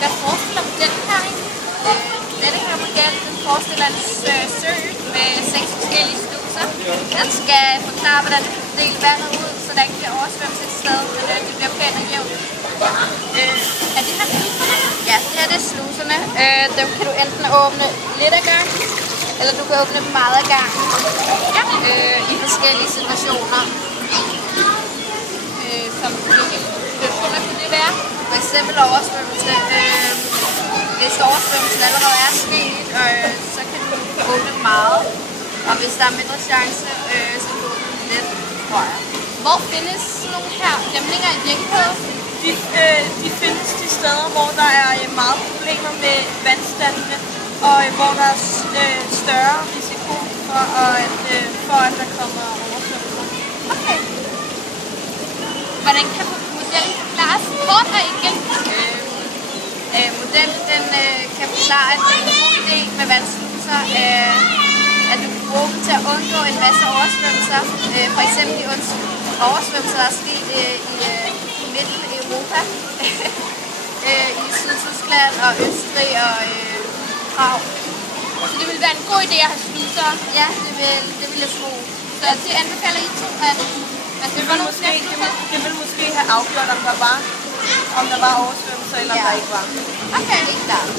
Hvad forestiller modellen her egentlig? Denne her model forestiller en sø med 6 forskellige sluser. Den skal forklare, hvordan du kan dele vandet ud, så der ikke bliver oversvømmet et sted, men det bliver pænt og jævnt. Er det her sluserne? Ja, det her det er sluserne. Dem kan du enten åbne lidt ad gangen, eller du kan åbne dem meget ad gangen. Ja. I forskellige situationer. Som hvilke situationer kunne det være? For eksempel oversvømmelse. Hvis oversvømmelsen allerede er sket, så kan du åbne meget. Og hvis der er mindre chance, så kan du åbne lidt, tror jeg. Hvor findes sådan nogle her dæmninger i virkeligheden? De findes de steder, hvor der er meget problemer med vandstandene, og hvor der er større risiko for at der kommer oversvømmelser. Okay. Hvordan kan modellen forklares kort og enkelt? Modellen kan forklare, at en god idé med vandsluser at du kan bruge dem til at undgå en masse oversvømmelser. For eksempel de oversvømmelser, der er sket i midten af Europa, i Sydtyskland og Østrig og Prag. Så det ville være en god idé at have sluser? Ja, det vil jeg tro. Så det anbefaler I to, at det vil måske have afgjort, om der var oversvømmelser eller om der ikke var. Okay, det er klart.